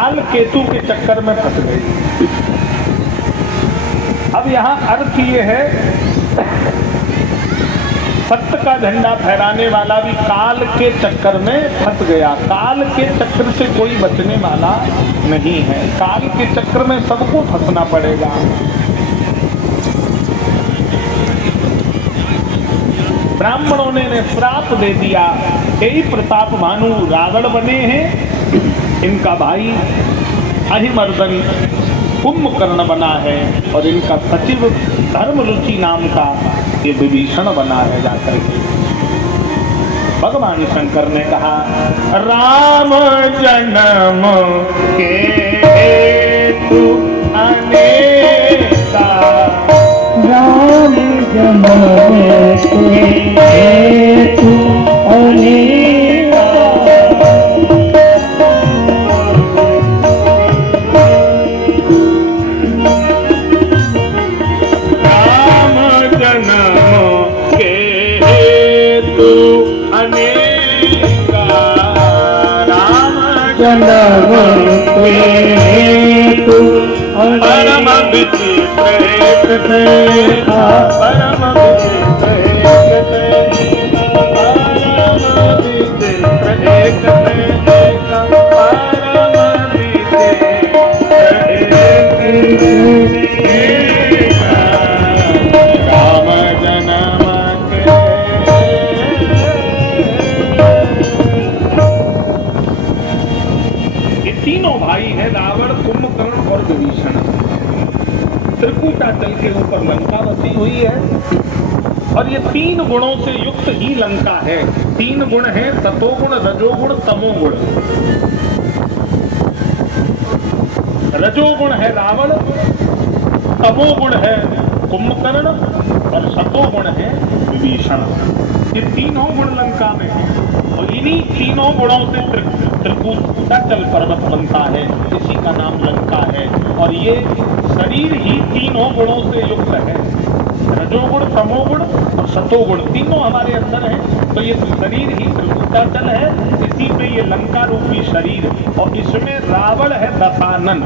काल केतु के चक्कर में फंस गई। अब यहाँ अर्थ ये है, सत्य का झंडा फहराने वाला भी काल के चक्कर में फंस गया। काल के चक्र से कोई बचने वाला नहीं है, काल के चक्र में सबको फंसना पड़ेगा। ब्राह्मणों ने श्राप दे दिया, यही प्रताप भानु रावण बने हैं, इनका भाई अहिमर्दन कुंभकर्ण बना है और इनका सचिव धर्मरुचि नाम का ये विभीषण बना है जाकर के। भगवान शंकर ने कहा, राम जन्म के हेतु अनेका, राम जन्म के हेतु अनेका, राम जन्म के हेतु अनेका, राम जन्म के हेतु परम विचित्र एक देखा, परम विचित्र एक देखा, परम विचित्र एक देखा, परम विचित्र एक देखा, राम जन्म के। ये तीनों भाई हैं, रावण, कुंभकर्ण और विभीषण। त्रिकूटाचल के ऊपर लंका बसी हुई है और ये तीन गुणों से युक्त ही लंका है। तीन गुण हैं, सतोगुण, रजोगुण, तमोगुण। रजोगुण है रावण, तमोगुण है कुंभकर्ण और सतोगुण है विभीषण। ये तीनों गुण लंका में है और इन्हीं तीनों गुणों से त्रिकूटाचल पर्वत बनता है, इसी का नाम लंका है। और ये शरीर ही तीनों गुणों से युक्त है, रजोगुण, तमोगुण और सतोगुण तीनों हमारे अंदर है। तो ये शरीर ही त्रिकूटाचल है, इसी पे ये लंका रूपी शरीर। और इसमें रावण है दशानन।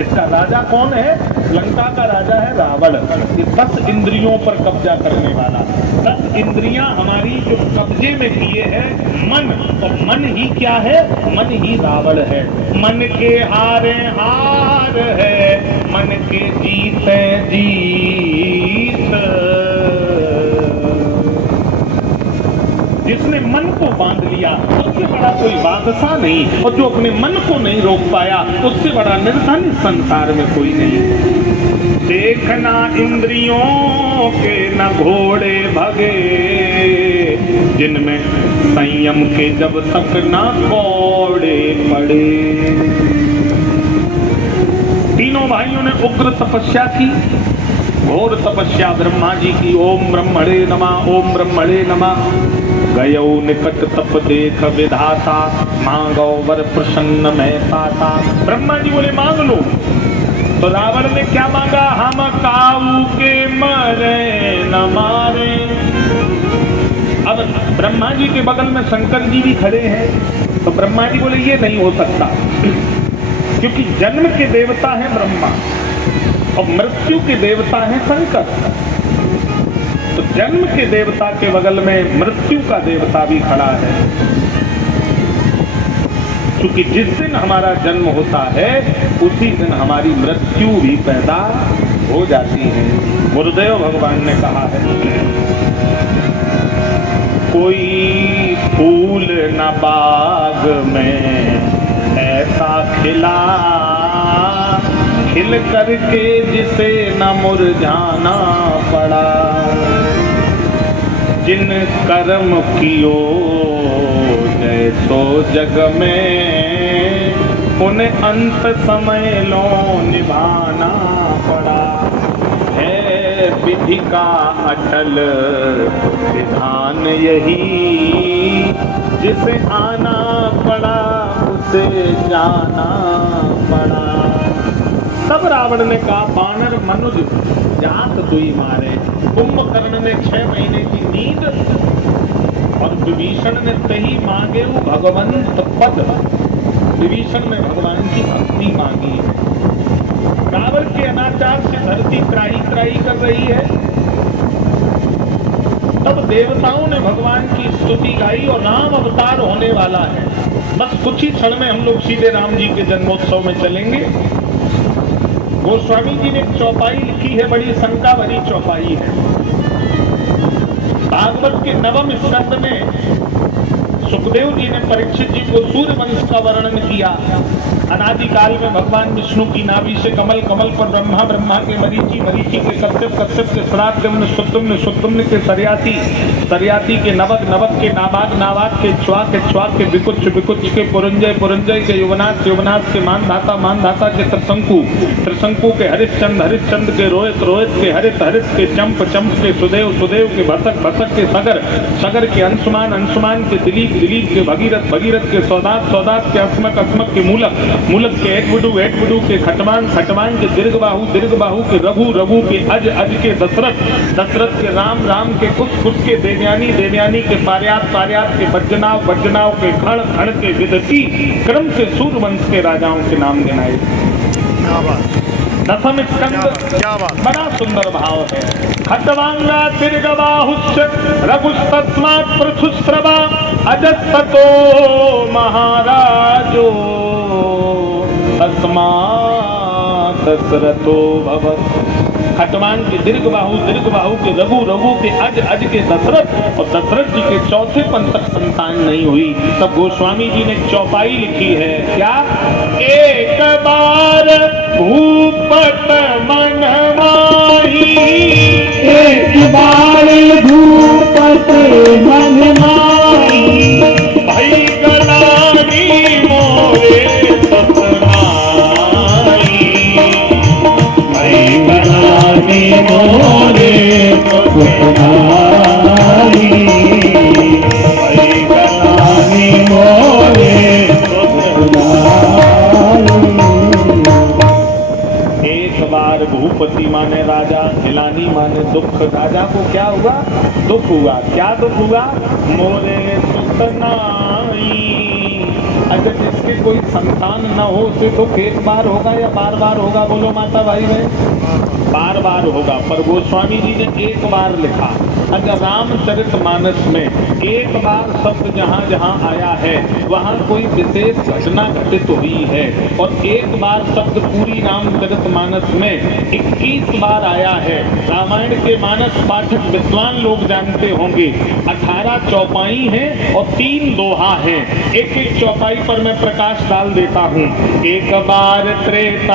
इसका राजा कौन है? लंका का राजा है रावण। ये 10 इंद्रियों पर कब्जा करने वाला। 10 इंद्रियां हमारी जो कब्जे में किए हैं मन, तो मन ही क्या है? मन ही रावण है। मन के हारे हार है, मन के जीते जीत। जिसने मन को बांध लिया उससे बड़ा कोई बादशाह नहीं, और जो अपने मन को नहीं रोक पाया उससे बड़ा निर्धन संसार में कोई नहीं। देखना इंद्रियों के न घोड़े भगे, जिनमें संयम के जब तक न कौड़े पड़े। तीनों भाइयों ने उग्र तपस्या की, घोर तपस्या ब्रह्मा जी की। ओम ब्रह्मणे नमः, ओम ब्रह्मणे नमः। गयो निकट तप देख विधाता, मांगो वर प्रसन्न मैं पाता। ब्रह्मा जी बोले मांग लो, तो रावण ने क्या मांगा? हम काऊ के मरे न मारे। अब ब्रह्मा जी के बगल में शंकर जी भी खड़े हैं, तो ब्रह्मा जी बोले ये नहीं हो सकता, क्योंकि जन्म के देवता है ब्रह्मा और मृत्यु के देवता है शंकर। तो जन्म के देवता के बगल में मृत्यु का देवता भी खड़ा है, क्योंकि जिस दिन हमारा जन्म होता है उसी दिन हमारी मृत्यु भी पैदा हो जाती है। गुरुदेव भगवान ने कहा है, कोई फूल न बाग में ऐसा खिला, खिल करके जिसे न मुरझाना पड़ा। जिन कर्म कियो जैसो जग में, उन्हें अंत समय लो निभाना पड़ा। है विधि का अटल विधान यही, जिसे आना पड़ा उसे जाना पड़ा। तब रावण ने कहा, बानर मनुज जात दुई मारे। कुंभकर्ण ने 6 महीने की नींद और विभीषण ने तही मांगे वो भगवंत पद। विभीषण में भगवान की भक्ति मांगी है। रावण के अनाचार से धरती त्राही त्राही कर रही है, तब देवताओं ने भगवान की स्तुति गाई और राम अवतार होने वाला है। बस कुछ ही क्षण में हम लोग सीधे राम जी के जन्मोत्सव में चलेंगे। गोस्वामी जी ने एक चौपाई लिखी है, बड़ी शंका भरी चौपाई है। भागवत के 9वें स्कंद में सुखदेव जी ने परीक्षित जी को सूर्य वंश का वर्णन किया। अनादिकाल में भगवान विष्णु की नाभि से कमल, कमल पर ब्रह्मा, ब्रह्मा के मरीचि, मरीचि के कश्यप, कश्यप के श्राद्ध, सुतुम्न, सुतुम्न के सरयाती, सरयाती के नवक, नवक के नाबाग, नाबाग के च्वाक, च्वाक के बिकुच, बिकुच के पुरंजय, पुरंजय के युवनाश, युवनाश के मानधाता, मानधाता के त्रिशंकु, त्रिशंकु के हरिश्चंद, हरिश्चंद के रोहित, रोहित के हरित, हरित के चंप, चंप के सुदेव, सुदेव के भसक, भसक के सगर, सगर के अंशुमान, अंशुमान के दिलीप, दिलीप के भगीरथ, भगीरथ के सौदास, सौदास के अस्मक, अस्मक के मूलक, मूलक के एटवुडू, एटवुडू के खटवान, खटवान के दीर्घबाहु, दीर्घबाहु के रघु, रघु के अज, अज के दशरथ, दशरथ के राम, राम के कुश, कुश के देवयानी, देवयानी के पार्यात, पार्यात के बज्जनाव, बज्जनाव के खड़, खड़ के विदती, क्रम से सूर्यवंश के राजाओं के नाम गिनाए। दसम स्कंद बड़ा सुंदर भाव है। खट्वांगा दीर्घबाहुश्च रघुस्तस्मात् पृथुस्रवा अजस्ततो महाराजो तस्मात् दशरथो भवत्। खटवान के दीर्घ बाहु के रघु, रघु के अज, अज के दशरथ, और दशरथ जी के चौथे पन तक संतान नहीं हुई। तब गोस्वामी जी ने चौपाई लिखी है, क्या? एक बार भूपत मन माही, एक बार भूपत मन माही, भई गलानी मोरे मोरे सतनाई, मोरे एक बार भूपति माने राजा, हिलानी माने दुख। राजा को क्या हुआ? दुख हुआ। क्या दुख हुआ? मोरे सुतनाई। अगर जिसके कोई संतान न हो उसे दुख एक बार होगा या बार बार होगा? बोलो माता भाई बहन, बार बार होगा। पर गोस्वामी जी ने एक बार लिखा। अगर रामचरितमानस में एक बार शब्द जहाँ जहाँ आया है वहाँ कोई विशेष घटना घटित हुई है, और एक बार शब्द पूरी रामचरितमानस में 21 बार आया है। रामायण के मानस पाठक विद्वान लोग जानते होंगे 18 चौपाई हैं और 3 दोहा हैं। एक एक चौपाई पर मैं प्रकाश डाल देता हूँ। एक बार त्रेता